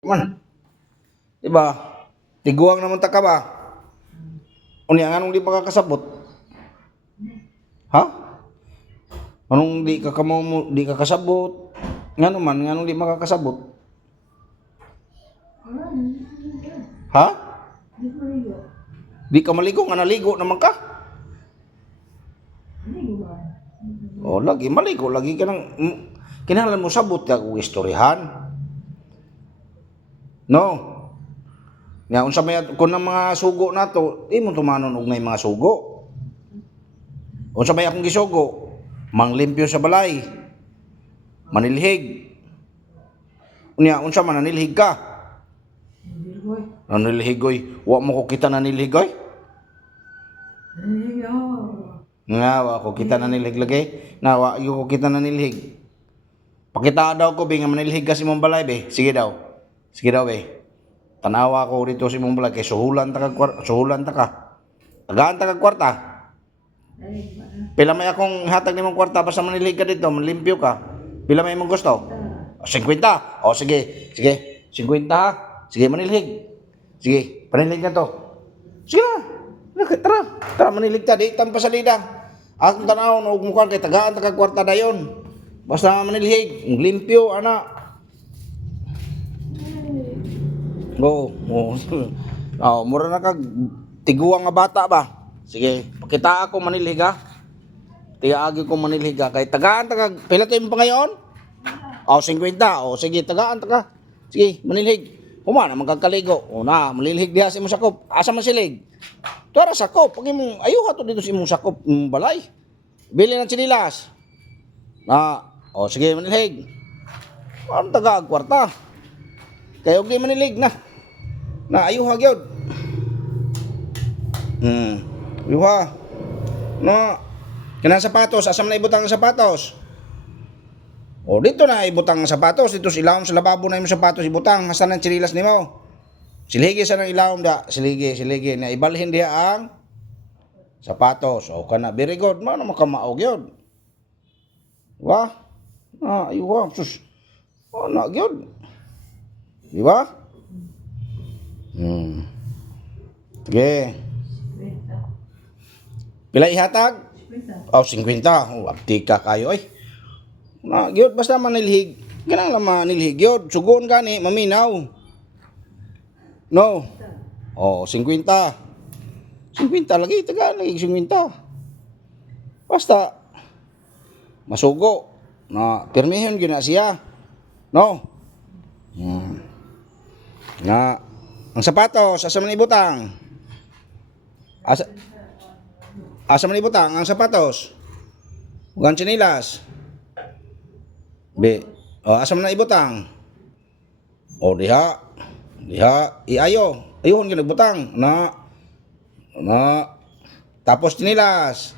Man. Diba? Tiguang naman ta ka ba? Unya anong di makakasabot? Ha? Anong di ka kamo mo di ka kasabot? Ngano man nganong di makakasabot? Ha? Di ka maligo nga naligo naman ka? Oh, lagi maligo lagi ka nang kinahanglan mo sabot ka og istoryahan. No. Nga unsa may kun ang mga sugo nato, imo tumanon og nay mga sugo. Unsa may akong gisugo? Manglimpyo sa balay. Manilhig. Unya unsa man nanilhig ka? Nanilhig oy, wa mo ko kita nanilhig oy. Nga wa ko kita nanilhig lagi. Na wa yo ko kita nanilhig. Pakita daw ko bi nga manilhig ka sa imong balay be. Sige daw. Sige daw be. Tanawa ko rito sa imong balay kay suhulan ta ka suhulan ta ka. Tagaan ta ka kwarta. Pila may akong hatag nimong kwarta basta manilhig ka dito, manlimpyo ka. Pila may imong gusto? O, 50. O sige, sige. 50 ha. Sige manilhig. Sige, panilhig na to. Sige na. Tara, tara manilig ta di tan pa salida. Akong tanawon og mukha kay tagaan ta ka kwarta dayon. Basta manilhig, limpyo ana. Oo, oo. Oh, mura na kag tiguang nga bata ba? Sige, pakita ako manilhig ha. Tigaagi ko manilhig ha. Kay tagaan ta kag pila tayo pa ngayon? O, 50. O, sige, tagaan ta ka. Sige, manilhig. Kuma na magkakaligo. O na, manilhig diha sa imong sakop. Asa man silig? Tara sakop. Pag imong ayo ka to dito sa imong sakop, imong balay. Bili ng chinilas. Na, o sige, manilhig. Ano taga kwarta? Kayo di manilig na. Na ayo ha gyud. Hmm. Ayo ha. No. Kana sapatos, asam na ibutang ang sapatos. O dito na ibutang ang sapatos, dito sa ilawom sa lababo na yung sapatos ibutang, hasta ng chinilas nimo. Siligi sa ng ilawom da, siligi, siligi na ibalhin diha ang sapatos. O kana very good, mano makamaog yun. Wa? Ah, ayo ha. Sus. Oh, na gyud. Di ba? Hmm. Sige. Pila ihatag? Oh, 50. Oh, abdi ka kayo ay. Na, gyud basta manilhig. Kanang lang manilhig gyud. Sugon gani, maminaw. No. Oh, 50. 50 lagi, taga lagi 50. Basta masugo na pirmihin gyud na siya. No. Hmm. Na ang sapatos asa man ibutang? Asa Asa man ibutang ang sapatos? Ug ang tsinelas? Be, o asa man ibutang? O diha. Diha iayo. Ayun gyud nagbutang na na tapos tsinelas.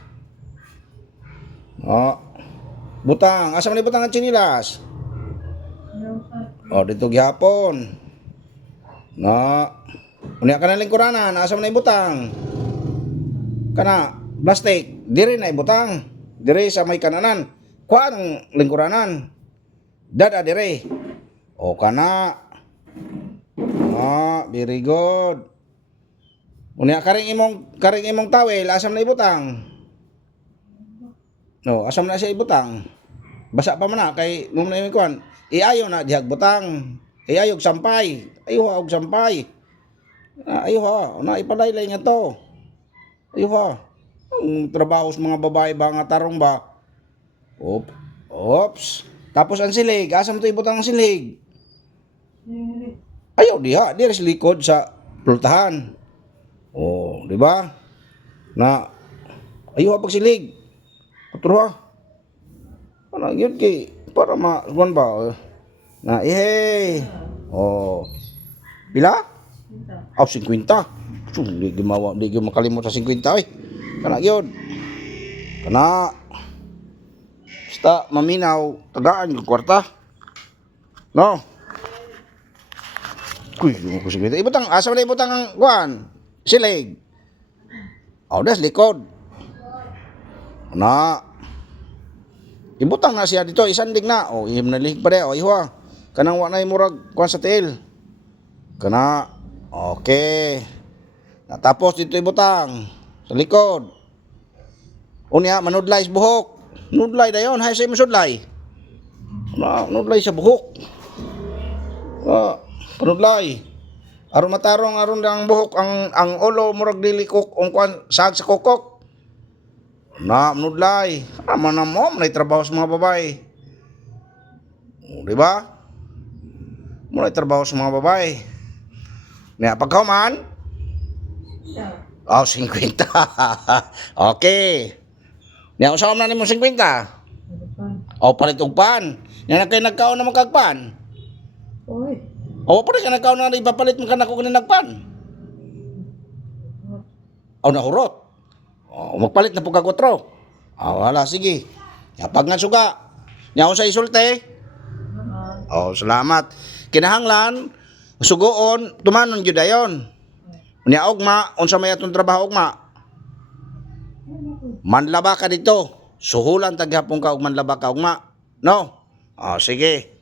O butang, asa man ibutang ang tsinelas? O dito gihapon. Na unya ka na lingkuranan, asa man na ibutang? Kana plastic, diri na ibutang. Diri sa may kananan. Kuha ng lingkuranan. Dada diri. O kana. Ah, very good. Unya karing imong karing imong tawel, asam na ibutang. No, asam na siya ibutang. Basa pa man na kay nung na kuan. Iayo na dihag butang. Iayog sampay. Ayo og sampay. Ah, ha, na ipalaylay nga to. Ha. Ang trabaho sa mga babae ba nga tarong ba? Op. Ops. Tapos ang silig, asam to ibutang ang silig. Ayaw diha, di sa likod sa plutahan. Oh, di ba? Na ayaw pag silig. Patro ha. Ano yun kay para ma ba? Na eh. Oh. Bila? Aw 50. So, di gimawa, di gyud makalimot sa 50 oy. Kana gyud. Kana Basta maminaw, tagaan yung kwarta. No? Kuy, yung ko sige. Ibutang, asa wala ibutang ang kuan? Silig. Oh, das likod. Na. Ibutang na siya dito, isandig na. Oh, ihim na lihig pa de. Oh, iwa. Kanang wa na murag kuan sa tail. Kana. Okay. Natapos dito ibutang. Sa likod. Unya, manudlay sa buhok. Nudlay dayon, hay sa masudlay. Na, nudlay sa buhok. Ah, panudlay. Aron matarong aron ang buhok ang ang ulo murag dili kok ang kwan sag sa kokok. Na, nudlay. Ama na mo, may trabaho sa mga babae. Di ba? Muna trabaho sa mga babae. Niya, pagkauman, oh, 50. okay. Niya, usaw na ni mo 50. O, palit og pan. Niya na kayo nagkaon na magkagpan. Oy, O, palit ka nagkaon na ipapalit mo ka na kung nagpan. O, nahurot. O, magpalit na po ka kutro. O, wala, sige. Niya, pag nga suga. Niya, sa isulti. Oh, salamat. Kinahanglan, sugoon, tumanon gyud dayon. Unya ugma, unsa may atong trabaho ugma? Manlaba ka dito. Suhulan taghapon ka og manlaba ka ugma. No? Oh, sige.